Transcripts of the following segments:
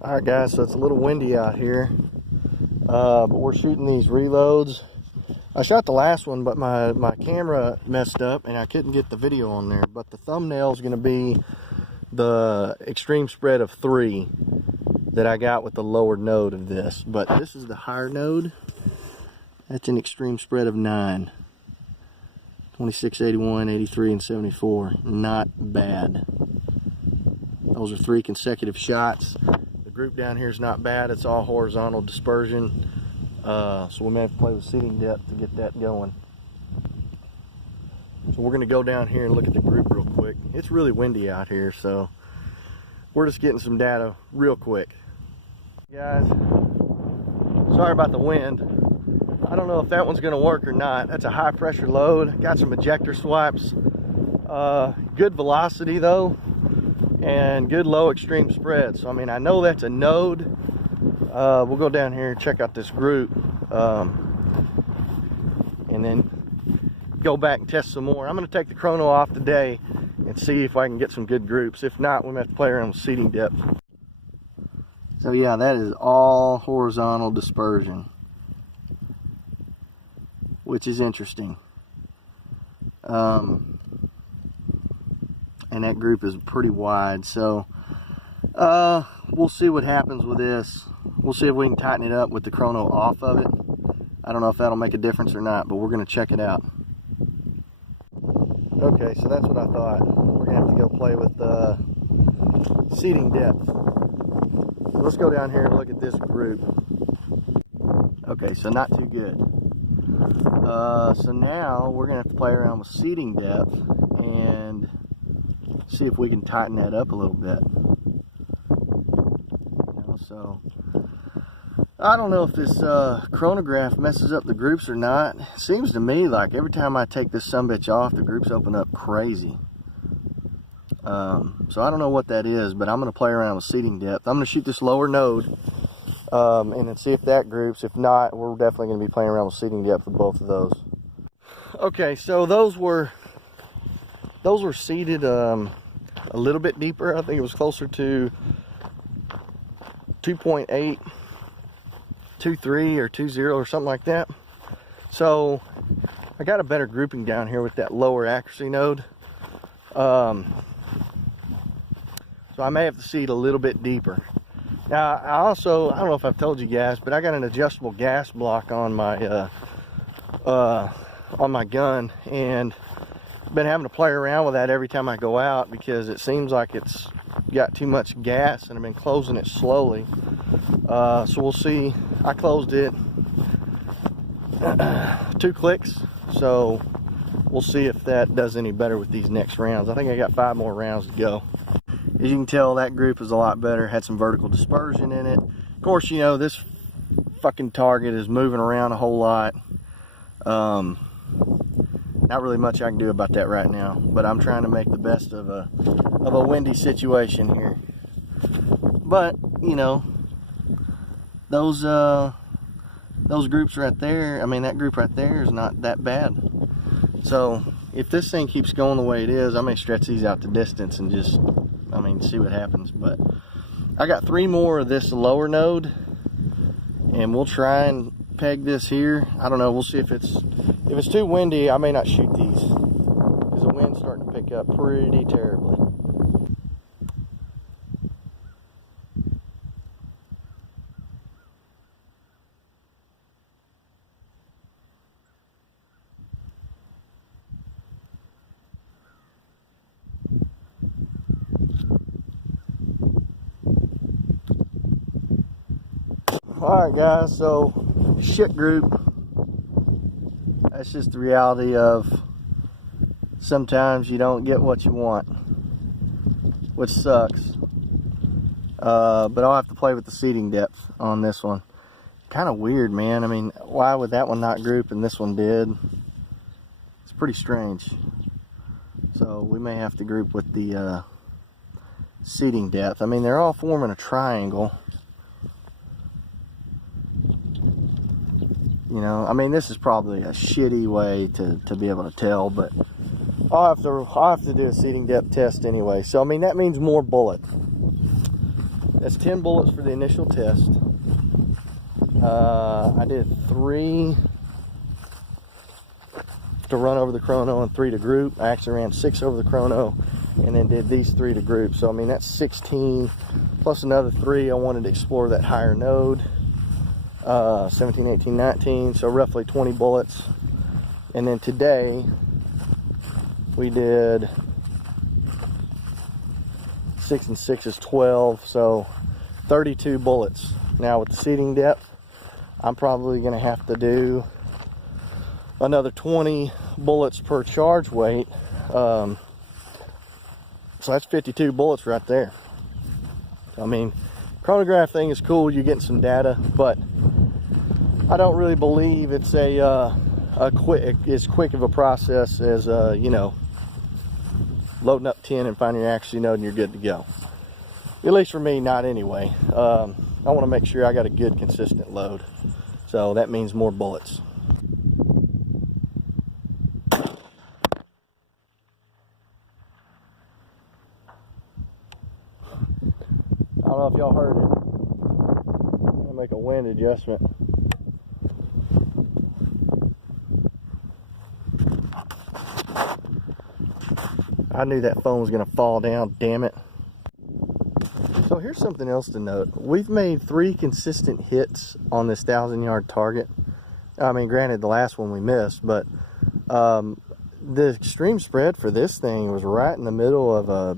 Alright guys, so it's a little windy out here, but we're shooting these reloads. I shot the last one, but my camera messed up and I couldn't get the video on there. But the thumbnail is going to be the extreme spread of 3 that I got with the lower node of this. But this is the higher node. That's an extreme spread of 9. 26, 81, 83, and 74. Not bad. Those are 3 consecutive shots. The group down here is not bad. It's all horizontal dispersion. So we may have to play with seating depth to get that going. So we're going to go down here and look at the group real quick. It's really windy out here, so we're just getting some data real quick. Guys, sorry about the wind. I don't know if that one's going to work or not. That's a high pressure load. Got some ejector swipes. Good velocity though, and good low extreme spread. So I mean, I know that's a node. We'll go down here and check out this group, and then go back and test some more. I'm going to take the Chrono off today and see if I can get some good groups. If not, we may have to play around with seating depth. So yeah, that is all horizontal dispersion, which is interesting. And that group is pretty wide, so we'll see what happens with this. We'll see if we can tighten it up with the Chrono off of it. I don't know if that'll make a difference or not, but we're going to check it out. Okay, so that's what I thought. We're going to have to go play with seating depth. Let's go down here and look at this group. Okay, so not too good. So now we're going to have to play around with seating depth and see if we can tighten that up a little bit. So I don't know if this chronograph messes up the groups or not. It seems to me like every time I take this sumbitch off, the groups open up crazy. So I don't know what that is, but I'm going to play around with seating depth. I'm going to shoot this lower node and then see if that groups. If not, we're definitely going to be playing around with seating depth with both of those. Okay, so those were seated a little bit deeper. I think it was closer to 2.8, 2.3 or 2.0 or something like that. So I got a better grouping down here with that lower accuracy node. So I may have to seat a little bit deeper. Now I don't know if I've told you guys, but I got an adjustable gas block on my gun, and been having to play around with that every time I go out because it seems like it's got too much gas, and I've been closing it slowly. So we'll see. I closed it 2 clicks, so we'll see if that does any better with these next rounds. I think I got 5 more rounds to go. As you can tell, that group is a lot better. Had some vertical dispersion in it. Of course, you know, this fucking target is moving around a whole lot. Not really much I can do about that right now, but I'm trying to make the best of a windy situation here. But you know, those groups right there, I mean, that group right there is not that bad. So if this thing keeps going the way it is, I may stretch these out to distance and just, I mean, see what happens. But I got 3 more of this lower node, and we'll try and peg this here. I don't know, we'll see if it's too windy. I may not shoot these because the wind's starting to pick up pretty terribly. Alright guys, so shit group. That's just the reality of sometimes you don't get what you want, which sucks. But I'll have to play with the seating depth on this one. Kind of weird, man. I mean, why would that one not group and this one did? It's pretty strange. So we may have to group with the seating depth. I mean, they're all forming a triangle. You know, I mean, this is probably a shitty way to be able to tell, but I'll have to do a seating depth test anyway. So I mean, that means more bullet. That's 10 bullets for the initial test. I did 3 to run over the chrono and 3 to group. I actually ran 6 over the chrono and then did these 3 to group. So I mean, that's 16 plus another 3. I wanted to explore that higher node, 17, 18, 19, so roughly 20 bullets. And then today we did 6 and 6 is 12, so 32 bullets. Now with the seating depth, I'm probably going to have to do another 20 bullets per charge weight. So that's 52 bullets right there. I mean, chronograph thing is cool, you're getting some data, but I don't really believe it's as quick of a process as you know, loading up 10 and finding your accuracy node and you're good to go. At least for me, not anyway. I want to make sure I got a good consistent load, so that means more bullets. I don't know if y'all heard it. I'll make a wind adjustment. I knew that phone was going to fall down, damn it. So here's something else to note. We've made 3 consistent hits on this 1,000-yard target. I mean, granted, the last one we missed, but the extreme spread for this thing was right in the middle of a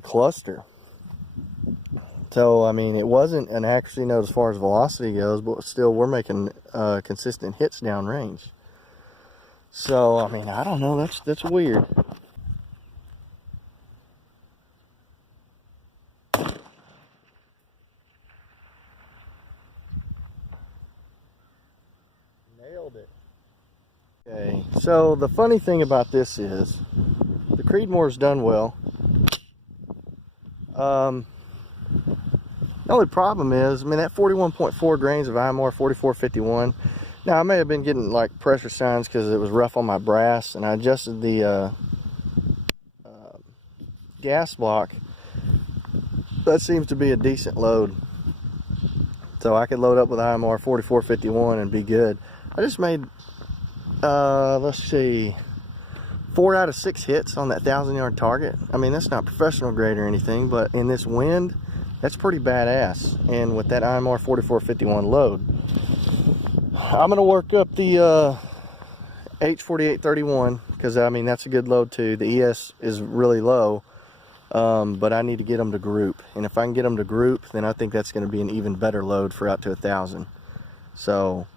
cluster. So, I mean, it wasn't an accuracy node as far as velocity goes, but still we're making consistent hits downrange. So, I mean, I don't know, that's weird. Nailed it. Okay, so the funny thing about this is the Creedmoor's done well. The only problem is, I mean, that 41.4 grains of IMR 4451. Now, I may have been getting like pressure signs because it was rough on my brass, and I adjusted the gas block. That seems to be a decent load. So I could load up with IMR 4451 and be good. I just made, let's see, 4 out of 6 hits on that 1,000-yard target. I mean, that's not professional grade or anything, but in this wind, that's pretty badass. And with that IMR 4451 load, I'm gonna work up the H4831 because I mean that's a good load too. The ES is really low, but I need to get them to group, and if I can get them to group, then I think that's going to be an even better load for out to 1,000. So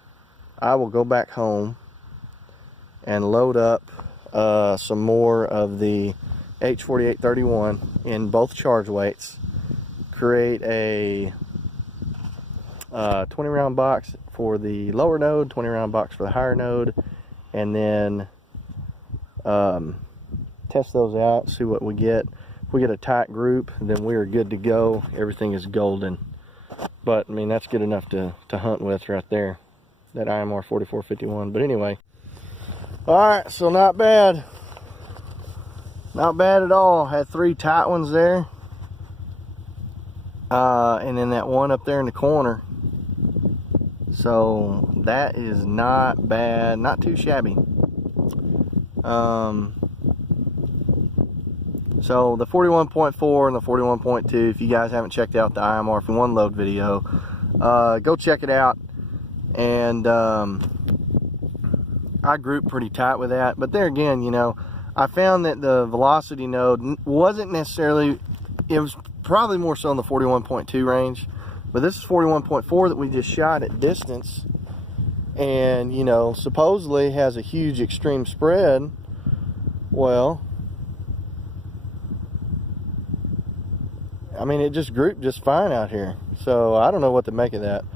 I will go back home and load up some more of the H4831 in both charge weights, create a 20 round box for the lower node, 20 round box for the higher node, and then test those out, see what we get. If we get a tight group, then we are good to go. Everything is golden. But I mean, that's good enough to hunt with right there, that IMR 4451. But anyway, all right, so not bad, not bad at all. Had 3 tight ones there, and then that one up there in the corner. So that is not bad, not too shabby. So the 41.4 and the 41.2, if you guys haven't checked out the IMR for one load video, go check it out. And I grouped pretty tight with that. But there again, you know, I found that the velocity node wasn't necessarily, it was probably more so in the 41.2 range. But this is 41.4 that we just shot at distance, and you know, supposedly has a huge extreme spread. Well, I mean, it just grouped just fine out here, so I don't know what to make of that.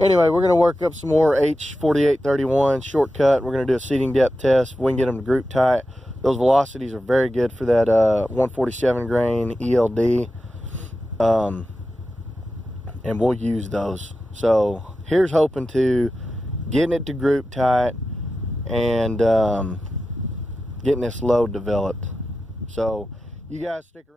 Anyway, we're going to work up some more H4831 shortcut. We're going to do a seating depth test. If we can get them to group tight. Those velocities are very good for that 147 grain ELD. And we'll use those. So here's hoping to getting it to group tight and getting this load developed. So you guys stick around.